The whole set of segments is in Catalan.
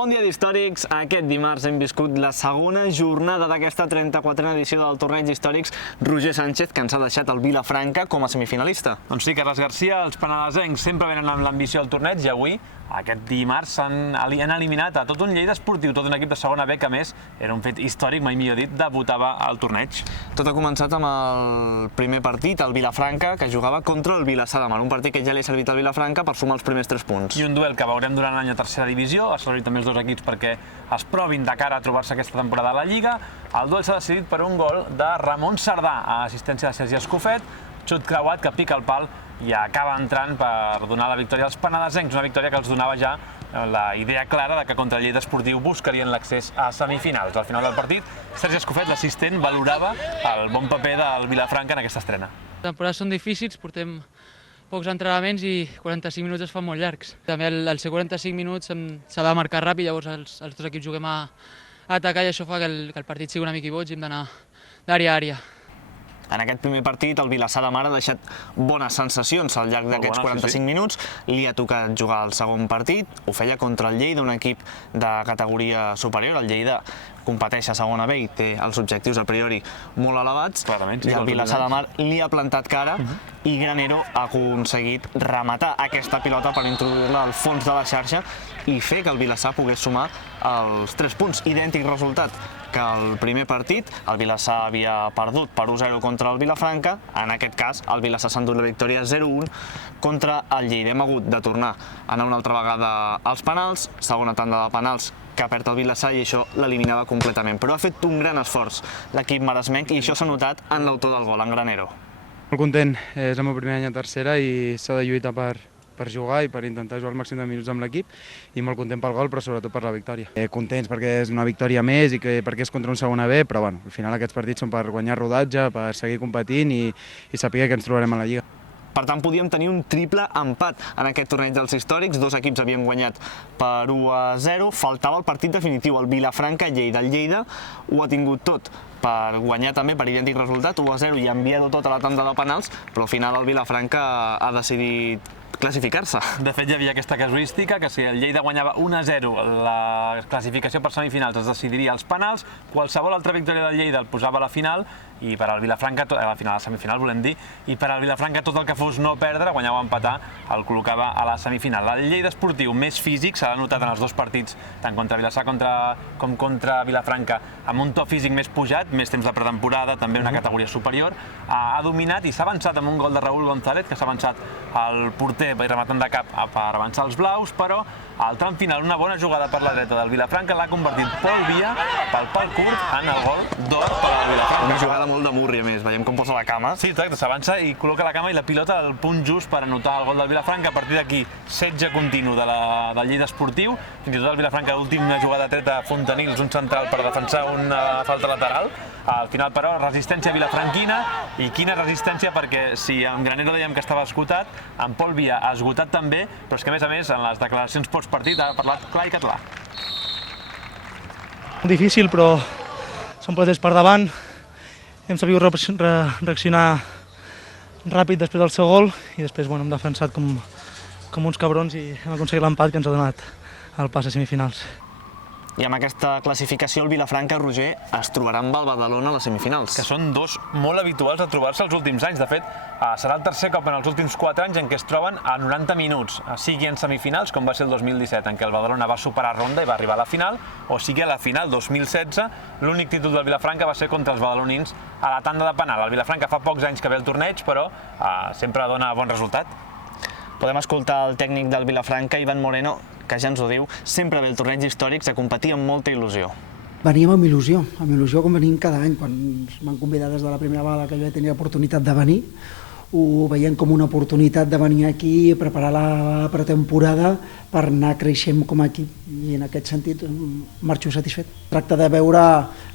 Bon dia d'Històrics. Aquest dimarts hem viscut la segona jornada d'aquesta 34a edició del Torneig d'Històrics Roger Sánchez, que ens ha deixat el Vilafranca com a semifinalista. Doncs sí, Carles Garcia, els penedesencs sempre venen amb l'ambició al torneig i avui, aquest dimarts, han eliminat a tot un Lleida esportiu, tot un equip de segona B que, a més, era un fet històric, mai millor dit, debutava al torneig. Tot ha començat amb el primer partit, el Vilafranca, que jugava contra el Vilassar de Mar, un partit que ja li ha servit al Vilafranca per sumar els primers 3 punts. I un duel que veurem durant l'any a tercera divisió, ha servit també els dos equips perquè es provin de cara a trobar-se aquesta temporada a la Lliga. El duel s'ha decidit per un gol de Ramon Sardà, a assistència de Sergi Escofet, xut creuat que pica el pal i acaba entrant per donar la victòria als penedesencs, una victòria que els donava ja la idea clara de que contra el Lleida Esportiu buscarien l'accés a semifinals. Al final del partit, Sergi Escofet, l'assistent, valorava el bon paper del Vilafranca en aquesta estrena. Les temporades són difícils, portem pocs entrenaments i 45 minuts es fan molt llargs. També al ser 45 minuts s'ha de marcar ràpid, llavors els dos equips juguem a atacar i això fa que el partit sigui una mica boig i hem d'anar d'àrea a àrea. En aquest primer partit, el Vilassar de Mar ha deixat bones sensacions al llarg d'aquests 45 minuts. Li ha tocat jugar el segon partit, ho feia contra el Lleida, un equip de categoria superior. El Lleida competeix a segona B i té els objectius a priori molt elevats. I el Vilassar de Mar li ha plantat cara i Granero ha aconseguit rematar aquesta pilota per introduir-la al fons de la xarxa i fer que el Vilassar pogués sumar els 3 punts. Idèntic resultat que el primer partit, el Vilassar havia perdut per 1-0 contra el Vilafranca. En aquest cas, el Vilassar s'ha endut la victòria 0-1 contra el Lleida. Hem hagut de tornar a anar una altra vegada als penals, segona tanda de penals que perd el Vilassar i això l'eliminava completament. Però ha fet un gran esforç l'equip maresmenc i això s'ha notat en l'autor del gol, en Granero. Molt content, és el meu primer any a tercera i s'ha de lluitar per jugar i per intentar jugar el màxim de minuts amb l'equip i molt content pel gol, però sobretot per la victòria. Contents perquè és una victòria més i perquè és contra un segona B, però bueno, al final aquests partits són per guanyar rodatge, per seguir competint i saber que ens trobarem a la Lliga. Per tant, podíem tenir un triple empat en aquest torneig dels històrics. Dos equips havien guanyat per 1-0. Faltava el partit definitiu, el Vilafranca-Lleida. El Lleida ho ha tingut tot per guanyar també per idèntic resultat, 1-0, i enviar-ho tot a la tanda de penals, però al final el Vilafranca ha decidit classificar-se. De fet, hi havia aquesta casuística que si el Lleida guanyava 1-0, la classificació per semifinals es decidiria als penals, qualsevol altra victòria del Lleida el posava a la final, i per al Vilafranca, a la semifinal volem dir, i per al Vilafranca tot el que fos no perdre, guanyava o empatar, el col·locava a la semifinal. El Lleida esportiu més físic s'ha notat en els dos partits, tant contra Vilassar com contra Vilafranca, amb un to físic més pujat, més temps de pretemporada, també una categoria superior, ha dominat i s'ha avançat amb un gol de Raúl González, que s'ha avançat al porter rematant de cap per avançar els blaus, però al tram final una bona jugada per la dreta del Vilafranca l'ha convertit Pol Via pel pal curt en el gol d'or per al Vilafranca. Una jugada molt de Murri, a més, veiem com posa la cama. Sí, exacte, s'avança i col·loca la cama i la pilota al punt just per anotar el gol del Vilafranca. A partir d'aquí, setge continu del Lleida esportiu, fins i tot el Vilafranca, l'última jugada treta a Fontanils, un central per defensar una falta lateral. Al final, però, resistència vilafranquina, i quina resistència, perquè si en Granero dèiem que estava esgotat, en Pol Via ha esgotat també, però és que a més, en les declaracions postpartit ha parlat clar i català. Difícil, però són partits per davant. Hem sabut reaccionar ràpid després del seu gol i després hem defensat com uns cabrons i hem aconseguit l'empat que ens ha donat el pas a semifinals. I amb aquesta classificació el Vilafranca, Roger, es trobarà amb el Badalona a les semifinals. Que són dos molt habituals de trobar-se els últims anys. De fet, serà el tercer cop en els últims 4 anys en què es troben a 90 minuts, sigui en semifinals, com va ser el 2017, en què el Badalona va superar ronda i va arribar a la final, o sigui a la final 2016, l'únic títol del Vilafranca va ser contra els badalonins a la tanda de penal. El Vilafranca fa pocs anys que ve al torneig, però sempre dona bon resultat. Podem escoltar el tècnic del Vilafranca, Ivan Moreno, que ja ens ho diu, sempre ve el torneig històrics a competir amb molta il·lusió. Veníem amb il·lusió com venim cada any. Quan m'han convidat des de la primera vegada que jo vaig tenir l'oportunitat de venir, ho veiem com una oportunitat de venir aquí i preparar la pretemporada per anar creixent com a equip, i en aquest sentit marxo satisfet. Tracta de veure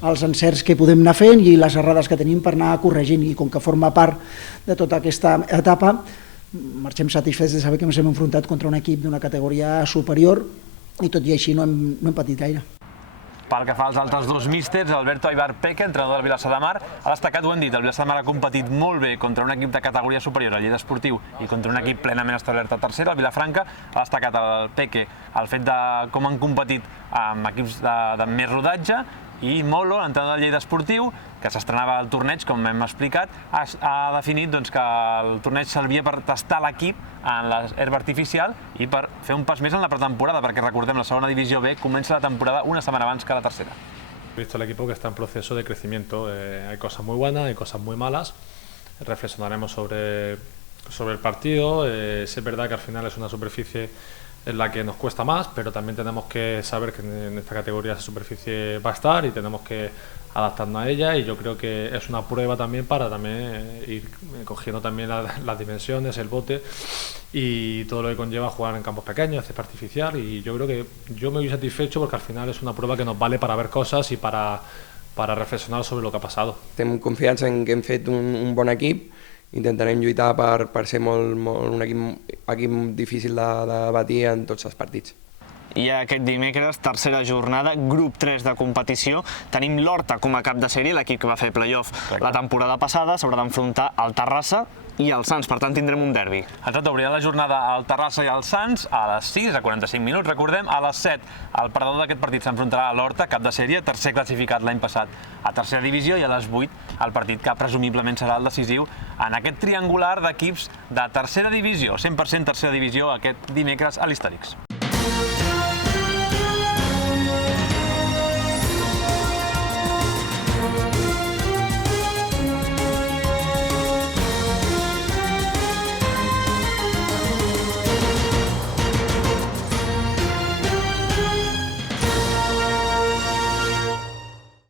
els encerts que podem anar fent i les errades que tenim per anar corregint, i com que forma part de tota aquesta etapa, marxem satisfets de saber que ens hem enfrontat contra un equip d'una categoria superior i tot i així no hem patit gaire. Pel que fa als altres dos místers, Alberto Aibar Peque, entrenador del Vilassar de Mar, ha destacat, ho hem dit, el Vilassar de Mar ha competit molt bé contra un equip de categoria superior al Lleida Esportiu i contra un equip plenament establert a tercera, el Vilafranca. Ha destacat el Peque el fet de com han competit amb equips de més rodatge, i Molo, l'entrenador del Lleida Esportiu, que s'estrenava al torneig, com hem explicat, ha definit que el torneig servia per tastar l'equip en l'herba artificial i per fer un pas més en la pretemporada, perquè recordem, la segona divisió B comença la temporada una setmana abans que la tercera. He visto el equipo que está en proceso de crecimiento. Hay cosas muy buenas, hay cosas muy malas. Reflexionaremos sobre el partido. Es verdad que al final es una superficie en la que nos cuesta más, pero también tenemos que saber que en esta categoría esa superficie va a estar y tenemos que adaptarnos a ella, y yo creo que es una prueba también para ir cogiendo también las dimensiones, el bote y todo lo que conlleva jugar en campos pequeños, césped artificial, y yo creo que yo me voy satisfecho porque al final es una prueba que nos vale para ver cosas y para reflexionar sobre lo que ha pasado. Tengo confianza en que hem fet un bon equip. Intentarem lluitar per ser un equip difícil de batir en tots els partits. I aquest dimecres, tercera jornada, grup 3 de competició. Tenim l'Horta com a cap de sèrie, l'equip que va fer playoff la temporada passada. S'haurà d'enfrontar al Terrassa i al Sants, per tant tindrem un derbi. Exacte, obrirà la jornada al Terrassa i al Sants a les 6, a 45 minuts, recordem. A les 7, el perdedor d'aquest partit s'enfrontarà a l'Horta, cap de sèrie, tercer classificat l'any passat a tercera divisió, i a les 8, el partit que presumiblement serà el decisiu en aquest triangular d'equips de tercera divisió, 100% tercera divisió, aquest dimecres a l'Històrics.